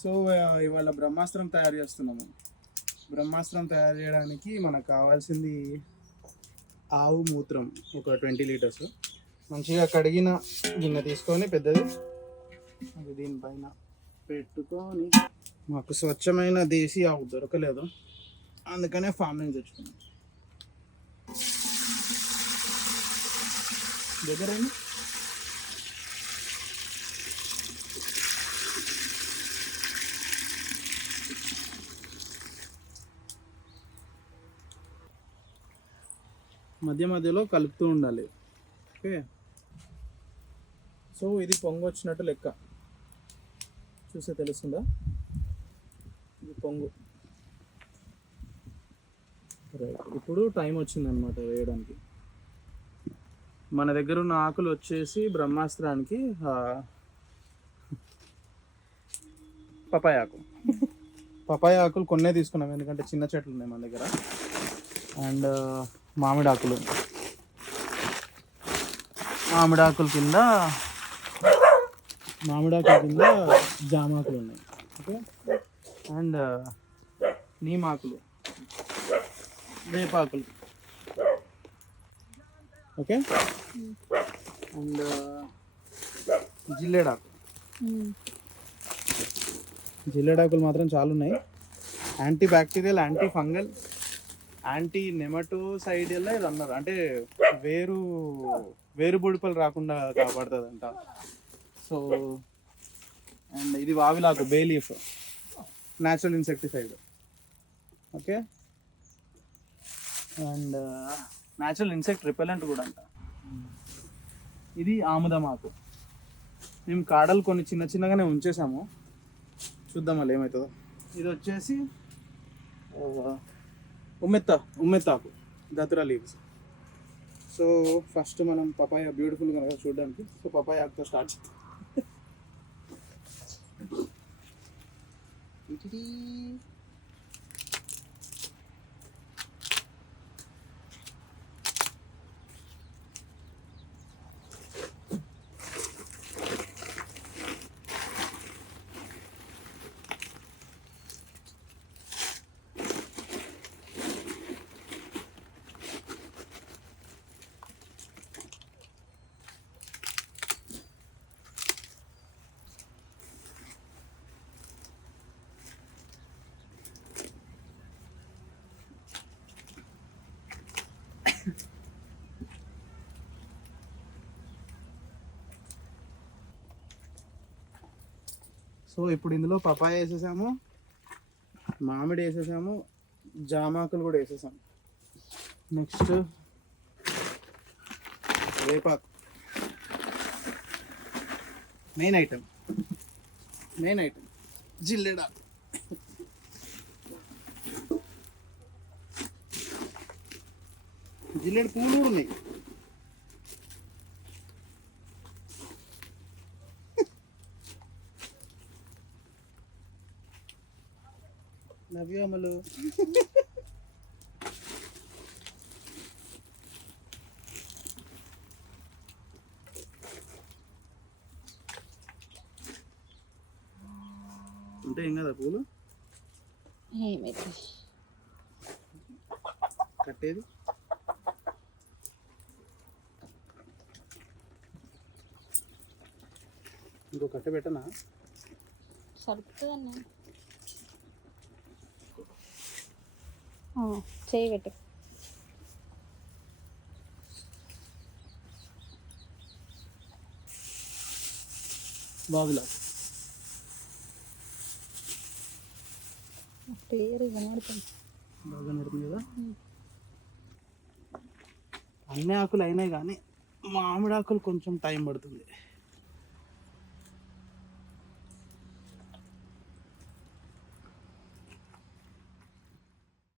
So ఇవాళ బ్రహ్మాస్త్రం తయారు చేస్తున్నాము. బ్రహ్మాస్త్రం తయారు చేయడానికి మనకు కావాల్సింది ఆవు మూత్రం ఒక 20 లీటర్స్. మంచిగా కడిగిన గిన్నె తీసుకొని పెద్దది, అది దీనిపైన పెట్టుకొని, మాకు స్వచ్ఛమైన దేశీ ఆవు దొరకలేదు, అందుకనే ఫామ్ నుంచి తెచ్చుకున్నాం. దగ్గర మధ్య మధ్యలో కలుపుతూ ఉండాలి. ఓకే, సో ఇది పొంగు వచ్చినట్టు లెక్క, చూస్తే తెలుస్తుందా? ఇది పొంగు. రైట్, ఇప్పుడు టైం వచ్చిందనమాట వేయడానికి. మన దగ్గర ఉన్న ఆకులు వచ్చేసి బ్రహ్మాస్త్రానికి పపాయ ఆకు. పపాయ ఆకులు కొన్నే తీసుకున్నాం, ఎందుకంటే చిన్న చెట్లు ఉన్నాయి మన దగ్గర. అండ్ మామిడాకులు కింద జామాకులు ఉన్నాయి. ఓకే, అండ్ నీమాకులు, వేపాకులు. ఓకే, అండ్ జిల్లేడాకులు మాత్రం చాలా ఉన్నాయి. Anti bacterial, anti fungal, anti nematocidal ఇది అన్నారు. అంటే వేరు బుడిపలు రాకుండా కాపాడుతుందంట. సో అండ్ ఇది వావిలాకు, bay leaf, natural insecticide. Okay, and natural insect repellent కూడా అంట. ఇది ఆముదమాకు. మేము కాడలు కొన్ని చిన్న చిన్నగానే ఉంచేసాము, చూద్దాం మళ్ళీ ఏమవుతుందో. ఇది వచ్చేసి ఉమ్మెత్తాకు, దతురా లీవ్స్. సో ఫస్ట్ మనం పపాయ బ్యూటిఫుల్గా చూడడానికి, సో పపాయ ఆకుతో స్టార్ట్ చేద్దాం. సో ఇప్పుడు ఇందులో పపాయ వేసేసాము, మామిడి వేసేసాము, జామాకులు కూడా వేసేసాము. నెక్స్ట్ వేపాకు, మెయిన్ ఐటమ్ జిల్లేడాకు. జిల్లేడు పూలు కూడా ఉన్నాయి. నవ్యమలు అంటే ఏం కదా పూలు కట్టేది. ఇంకో కట్టె పెట్టనా? సరుకుతుందన్నా, చేయి పెట్టు. బావిలా పేరు కనబడుతుంది, బాగా నడుతుంది కదా. అన్ని ఆకులు అయినాయి కానీ మామిడి ఆకులు కొంచెం టైం పడుతుంది.